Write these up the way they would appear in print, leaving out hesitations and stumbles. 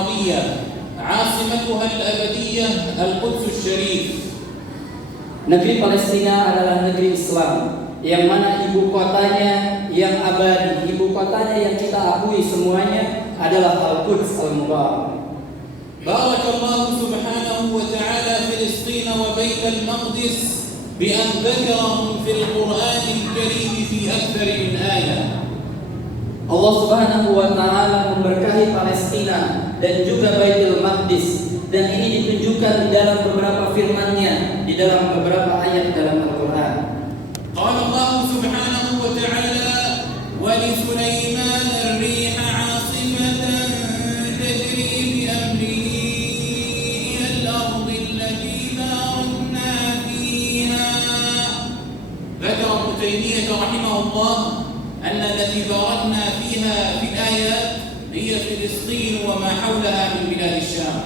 العربية عاصمتها الأبدية القدس الشريف. Negeri Palestina adalah negeri Islam yang mana ibu kotanya yang abadi, ibu kotanya yang kita akui semuanya adalah Al-Quds Al-Mubarak. بارك الله سبحانه وتعالى فلسطين وبيت المقدس بأن ذكرهم في القرآن الكريم في أكثر من آية. Allah Subhanahu wa taala memberkahi Palestina dan juga Baitul Maqdis, dan ini ditunjukkan di dalam beberapa firman-Nya, di dalam beberapa ayat dalam Al-Qur'an. قال الله سبحانه وتعالى ولسليمان الريح عاصفة تجري بأمره إلى الأرض التي باركنا فيها. ذكر ابن تيمية رحمه الله أن التي باركنا فيها في الآيات هي فلسطين وما حولها من بلاد الشام.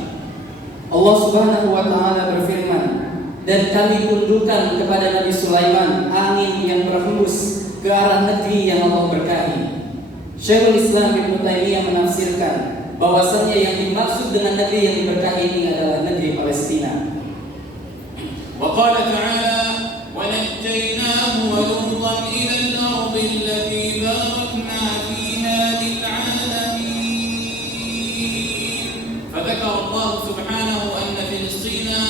Allah Subhanahu wa taala berfirman, dan kami tundukkan kepada Nabi Sulaiman angin yang berhembus ke arah negeri yang Allah berkahi. Syekhul Islam Ibnu Taimiyah menafsirkan bahwasanya yang dimaksud dengan negeri yang diberkahi ini adalah negeri Palestina. Wa qala ta'ala wa najjaynahu wa lutan ila al-ardi allati barakna fiha lil 'alamin. Fadhakara Allah subhanahu anna Filistina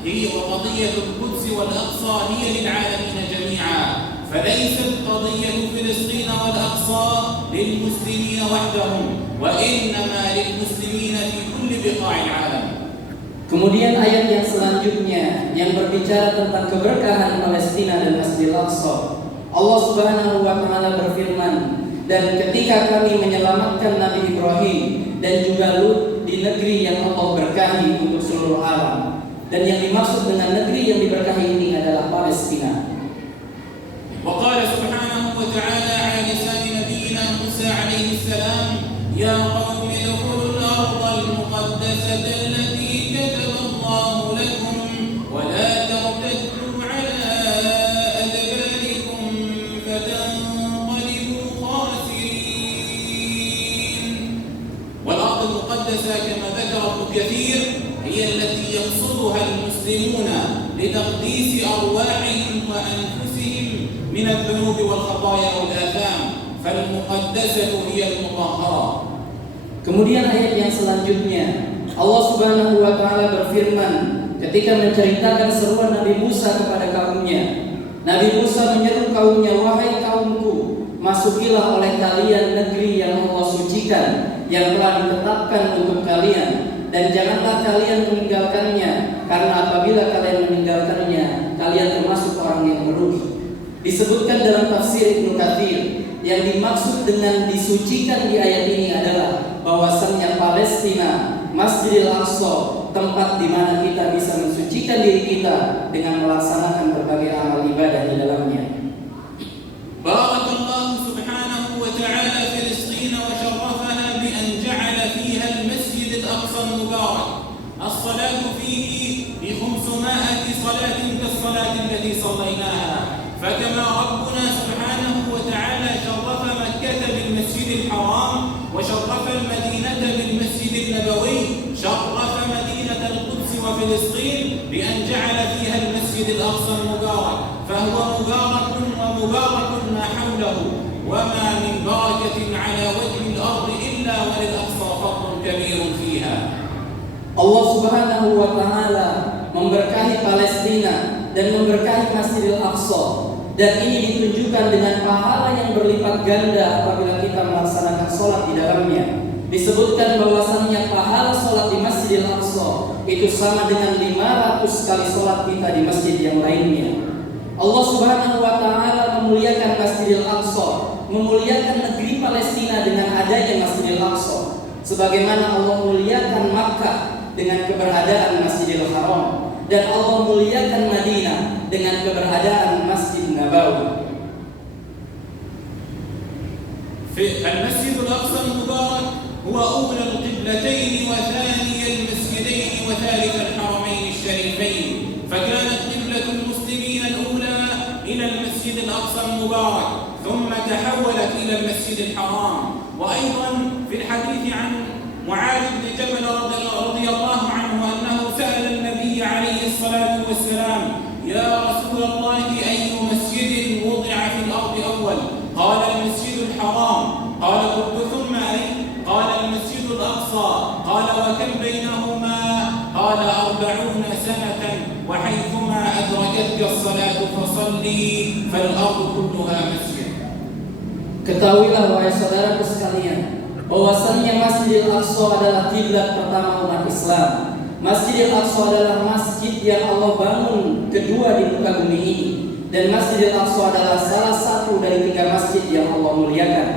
hiya qadiyat al-Quds wal-Aqsa hiya lil 'alamin jami'a. فليست قضية فلسطين والأقصى للمسلمين وحدهم وإنما للمسلمين في كل بقاع العالم. Kemudian ayat yang selanjutnya yang berbicara tentang keberkahan Palestina dan Masjidil Aqsa. Allah Subhanahu wa taala berfirman, dan ketika kami menyelamatkan Nabi Ibrahim dan juga Lut di negeri yang Allah berkahi untuk seluruh alam. Dan yang dimaksud dengan negeri yang diberkahi ini adalah Palestina. وقال سبحانه وتعالى على لسان نبينا موسى عليه السلام يا قوم ادخلوا الأرض المقدسة التي كتب الله لكم ولا ترتدوا على أدباركم فتنقلبوا خاسرين. والأرض المقدسة كما ذكر ابن كثير هي التي يقصدها المسلمون لتقديس أرواحهم وأنفسهم من الذنوب والخطايا والآثام فالمقدسة هي المطهرة. Kemudian ayat yang selanjutnya Allah Subhanahu wa taala berfirman ketika menceritakan seruan Nabi Musa kepada kaumnya. Nabi Musa menyeru kaumnya, wahai kaumku, masukilah oleh kalian negeri yang Allah sucikan, yang telah ditetapkan untuk kalian, dan janganlah kalian meninggalkannya, karena apabila kalian meninggalkannya, kalian termasuk orang yang merugi. Disebutkan dalam tafsir Ibnu Katsir, yang dimaksud dengan disucikan di ayat ini adalah bahwasannya Palestina, Masjidil Aqsa, tempat di mana kita bisa mensucikan diri kita dengan melaksanakan berbagai amal ibadah di dalamnya. Barakallahu subhanahu wa ta'ala Filistin wa syarrafaha bi an ja'ala fiha al-Masjid al-Aqsa al-Mubarak. As-salatu fihi bi 500 salatin kas-salati allati sallainaha. فكما ربنا سبحانه وتعالى شرف مكة بالمسجد الحرام وشرف المدينة بالمسجد النبوي شرف مدينة القدس وفلسطين بأن جعل فيها المسجد الأقصى المبارك فهو مبارك ومبارك ما حوله وما من بركة على وجه الأرض إلا وللأقصى فضل كبير فيها. Allah Subhanahu wa taala memberkahi Palestina dan memberkahi Masjidil Aqsa, dan ini ditunjukkan dengan pahala yang berlipat ganda apabila kita melaksanakan sholat di dalamnya. Disebutkan bahwasannya pahala sholat di Masjidil Aqsa itu sama dengan 500 kali sholat kita di masjid yang lainnya. Allah Subhanahu wa taala memuliakan Masjidil Aqsa, memuliakan negeri Palestina dengan adanya Masjidil Aqsa, sebagaimana Allah memuliakan Makkah dengan keberadaan Masjidil Haram, dan Allah muliakan Madinah dengan keberadaan Masjid Nabawi. المسجد الأقصى المبارك هو أولى القبلتين وثاني المسجدين وثالث الحرمين الشريفين، فكانت قبلة المسلمين الأولى إلى المسجد الأقصى المبارك ثم تحولت إلى المسجد الحرام. وأيضا في الحديث عن معاذ بن جبل قال وكم بينهما قال 40 سنة وحيثما أدركتك الصلاة فصلي فالأرض كلها مسجد. Ketahuilah wahai saudaraku sekalian, bahwasannya Masjidil Aqsa adalah kiblat pertama umat Islam. Masjidil Aqsa adalah masjid yang Allah bangun kedua di muka bumi ini, dan Masjidil Aqsa adalah salah satu dari 3 masjid yang Allah muliakan.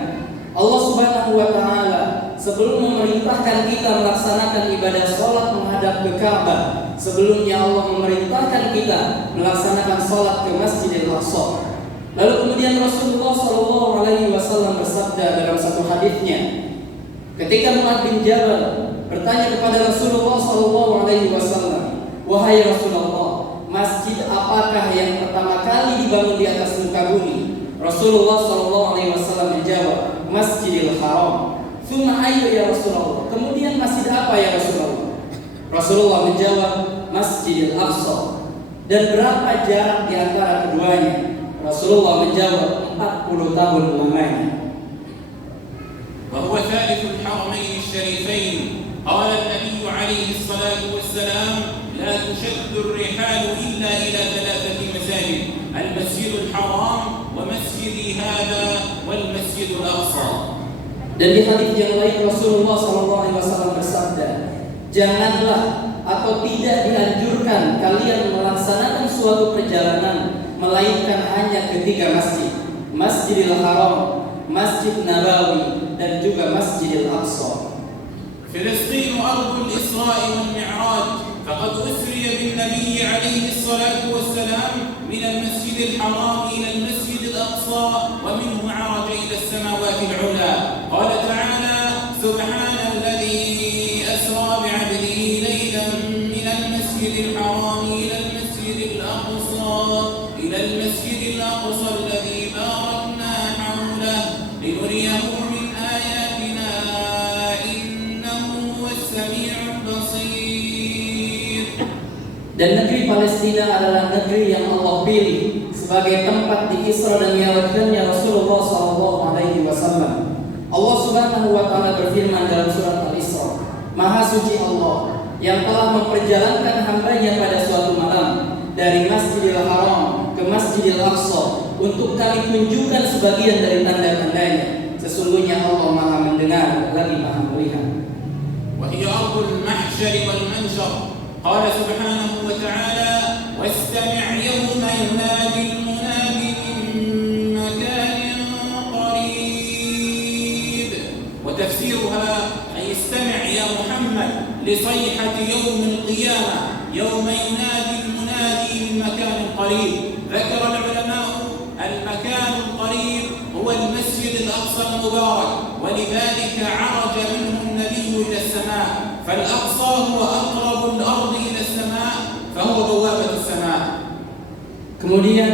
Allah Subhanahu wa taala sebelum memerintahkan kita melaksanakan ibadah sholat menghadap ke Ka'bah, sebelumnya Allah memerintahkan kita melaksanakan sholat ke Masjidil Aqsa. Lalu kemudian Rasulullah SAW bersabda dalam satu hadisnya, ketika Mu'adz bin Jabal bertanya kepada Rasulullah SAW, wahai Rasulullah, masjid apakah yang pertama kali dibangun di atas muka bumi? Rasulullah SAW menjawab, Masjidil Haram. Tsumma ayyu ya Rasulullah? Kemudian masjid apa ya Rasulullah? Rasulullah menjawab, Masjidil Aqsa. Dan berapa jarak di antara keduanya? Rasulullah menjawab 40 tahun lamanya. وهو ثالث الحرمين الشريفين. قال النبي عليه الصلاة والسلام لا تشد الرحال إلا إلى 3 مساجد المسجد الحرام ومسجدي هذا والمسجد الأقصى. Dan di hadis yang lain Rasulullah SAW bersabda, janganlah atau tidak dianjurkan kalian melaksanakan suatu perjalanan melainkan hanya ke 3 masjid, Masjidil Haram, Masjid Nabawi, dan juga Masjidil Aqsa. فلسطين أرض الإسراء والمعراج، فقد أسري بالنبي عليه الصلاة والسلام من المسجد الحرام إلى المسجد الأقصى ومنه عرج إلى السماوات العلى. قال تعالى سبحان الذي أسرى بعبده ليلا من المسجد الحرام إلى المسجد الأقصى الذي باركنا حوله لنريه من آياتنا إنه هو السميع البصير. Dan negeri Palestina adalah negeri yang Allah pilih sebagai tempat di Isra dan Mi'rajnya Rasulullah SAW. Allah Subhanahu wa taala berfirman dalam surat Al-Isra, Maha suci Allah yang telah memperjalankan hambanya pada suatu malam dari Masjidil Haram ke Masjidil Aqsa untuk kami tunjukkan sebagian dari tanda-tandanya. Sesungguhnya Allah Maha mendengar lagi Maha melihat. وهي أرض المحشر والمنشر. قال سبحانه وتعالى واستمع يوم ينادي المنادي من مكان قريب. وتفسيرها أي استمع يا محمد لصيحة يوم القيامة يوم ينادي المنادي من مكان قريب. ذكر العلماء المكان القريب هو المسجد الأقصى المبارك، ولذلك عرج منه النبي إلى السماء، فالأقصى هو أقرب الأرض إلى السماء فهو بوابة السماء. Kemudian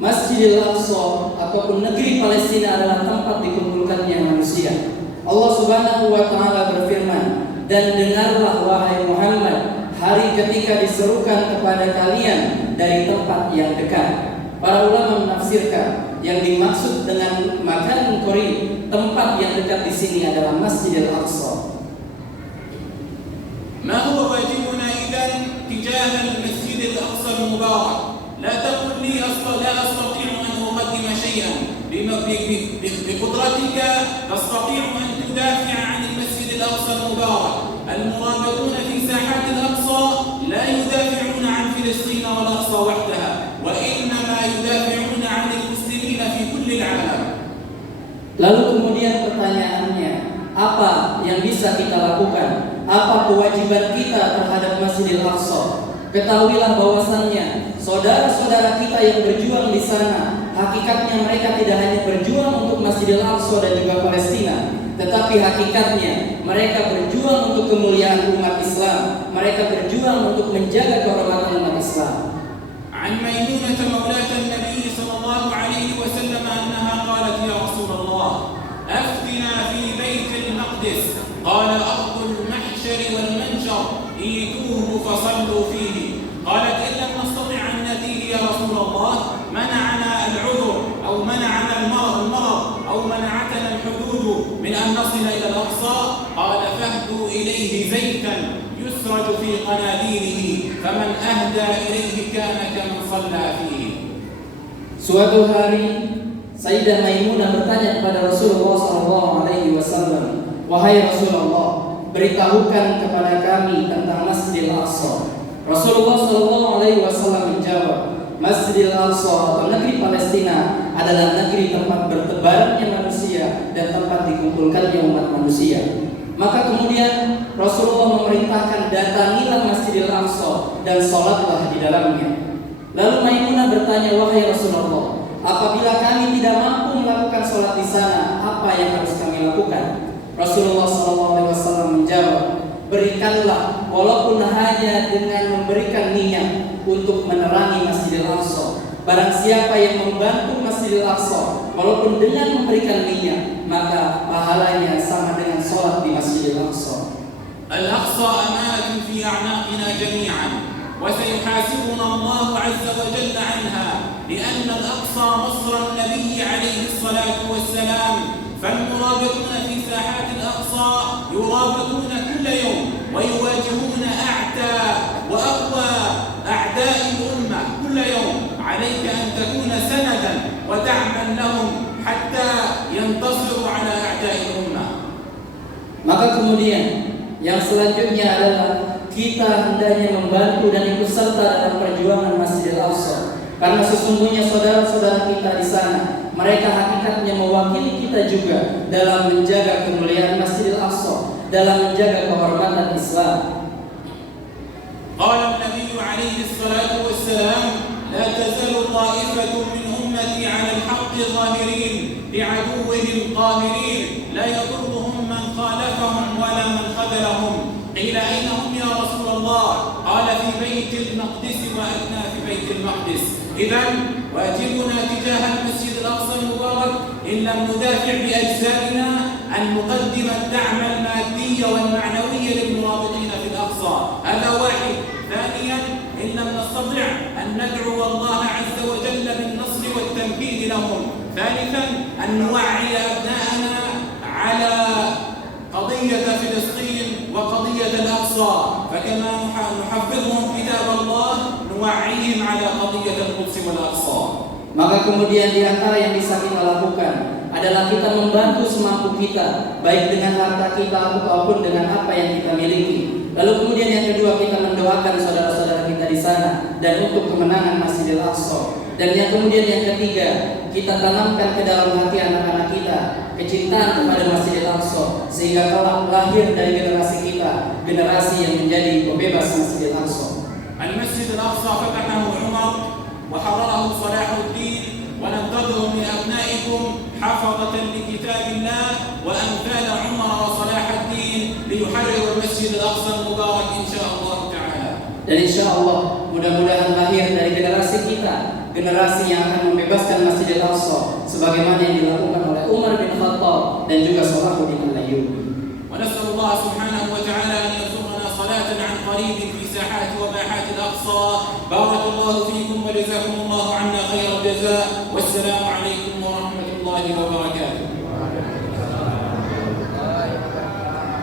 Masjidil Aqsa ataupun negeri Palestina adalah tempat dikumpulkannya manusia. Allah Subhanahu wa taala berfirman, dan dengarlah wahai Muhammad hari ketika diserukan kepada kalian dari tempat yang dekat. Para ulama menafsirkan yang dimaksud dengan makan qarib, tempat yang dekat di sini adalah Masjidil Aqsa. ما هو واجبنا إذن تجاه المسجد الأقصى المبارك؟ لا تقل لي لا أستطيع أن أقدم شيئا. بقدرتك تستطيع أن تدافع عن المسجد الأقصى المبارك. المرابطون في ساحات الأقصى لا يدافعون عن فلسطين والأقصى وحدها، وإنما يدافعون عن المسلمين في كل العالم. Lalu kemudian pertanyaannya, apa yang bisa kita lakukan? Apa kewajiban kita terhadap Masjidil Aqsa? Ketahuilah bahwasannya saudara-saudara kita yang berjuang di sana, hakikatnya mereka tidak hanya berjuang untuk Masjidil Aqsa dan juga Palestina, tetapi hakikatnya mereka berjuang untuk kemuliaan umat Islam. Mereka berjuang untuk menjaga kehormatan umat Islam. عن ميمونة مولاة النبي صلى الله عليه وسلم أنها قالت يا رسول الله أفتنا في بيت المقدس. قال أرض المحشر والمنشر ايتوه فصلوا فيه. قالت إن لم نستطع أن نأتيه يا رسول الله منعنا العذر أو منعنا المرض أو منعتنا الحدود من أن نصل إلى الأقصى. قال فاهدوا إليه يسرج في قناديله فمن أهدى إليه كان كمن صلى فيه. Suatu hari Sayyidah Maimunah bertanya kepada Rasulullah SAW, "Wahai Rasulullah, beritahukan kepada kami tentang Masjidil Aqsa." Rasulullah SAW menjawab, Masjidil Aqsa atau negeri Palestina adalah negeri tempat bertebarannya manusia dan tempat dikumpulkannya umat manusia. Maka kemudian Rasulullah memerintahkan, datangilah Masjidil Aqsa dan sholatlah di dalamnya. Lalu Maimunah bertanya, "Wahai Rasulullah, apabila kami tidak mampu melakukan sholat di sana, apa yang harus kami lakukan?" Rasulullah SAW menjawab, "Berikanlah walaupun hanya dengan memberikan minyak untuk menerangi Masjidil Aqsa. Barang siapa yang membantu Masjidil Aqsa walaupun dengan memberikan minyak, maka pahalanya sama dengan sholat di Masjidil Aqsa." Al-Aqsa amanatun fi a'naqina jami'an. وسيحاسبنا الله عز وجل عنها لأن الأقصى مصر النبي عليه الصلاة والسلام. فالمرابطون في ساحات الأقصى يرابطون كل يوم ويواجهون أعتى وأقوى أعداء الأمة كل يوم. عليك أن تكون سندا ودعما لهم حتى ينتصروا على أعداء الأمة. Maka kemudian yang selanjutnya adalah kita hendaknya membantu dan ikut serta dalam perjuangan Masjidil Aqsa, karena sesungguhnya saudara-saudara kita di sana, mereka hakikatnya mewakili kita juga dalam menjaga kemuliaan Masjidil Aqsa, dalam menjaga kehormatan Islam. قال النبي عليه الصلاة والسلام: لا تزال طائفة من أمتي على الحق ظاهرين لعدوهم قاهرين لا يضرهم من خالفهم ولا من خذلهم. قيل: أين هم يا رسول الله؟ قال: في بيت المقدس وأدنى في بيت المقدس. إذن واجبنا تجاه المسجد الأقصى المبارك إن لم ندافع بأجزائنا أن نقدم الدعم المادي والمعنوي للمرابطين في الأقصى. هذا واحد. ثانيا، إن لم نستطع أن ندعو الله عز وجل بالنصر والتمكين لهم. ثالثا، أن نوعي أبناءنا على قضية فلسطين وقضية الأقصى، فكما نحفظهم كتاب الله نوعيهم على قضية القدس والأقصى. Maka kemudian di antara yang bisa kita lakukan adalah kita membantu semampu kita, baik dengan harta kita ataupun dengan apa yang kita miliki. Lalu kemudian yang kedua, kita mendoakan saudara-saudara kita di sana dan untuk kemenangan Masjidil Aqsa. Dan yang kemudian yang ketiga, kita tanamkan ke dalam hati anak-anak kita kecintaan kepada Masjidil Aqsa, sehingga kelak lahir dari generasi kita generasi yang menjadi pembebas Masjidil Aqsa. Al-Masjid Al-Aqsa fatahahu Umar wa hararahu Salahuddin wa nantadhiru min abnaikum hafazatan li kitabillah wa amthal Umar wa Salahuddin liyuharriru al-Masjid Al-Aqsa al-Mubarak insyaallah ta'ala. Dan insyaallah mudah-mudahan lahir dari generasi kita generasi yang akan membebaskan Masjidil Aqsa sebagaimana yang dilakukan oleh Umar bin Khattab dan juga Salahuddin Al-Ayyubi. Wa nas'alullah subhanahu wa ta'ala an yarzuqana salatan 'an qarib fi sahati wa bahati al-Aqsa. Barakallahu fiikum wa jazakumullahu 'anna khairal jazaa. Wassalamu 'alaikum wa rahmatullahi wa barakatuh.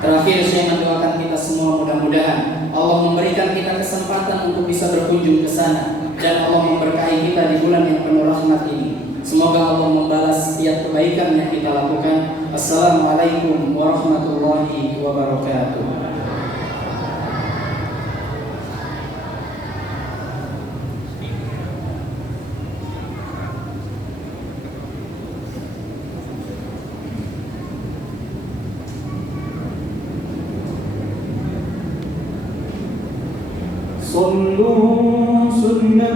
Terakhir saya mendoakan kita semua mudah-mudahan Allah memberikan kita kesempatan untuk bisa berkunjung ke sana dan Allah memberkahi kita di bulan yang penuh rahmat ini. Semoga Allah membalas setiap kebaikan yang kita lakukan. Assalamualaikum warahmatullahi wabarakatuh. صلوا سنة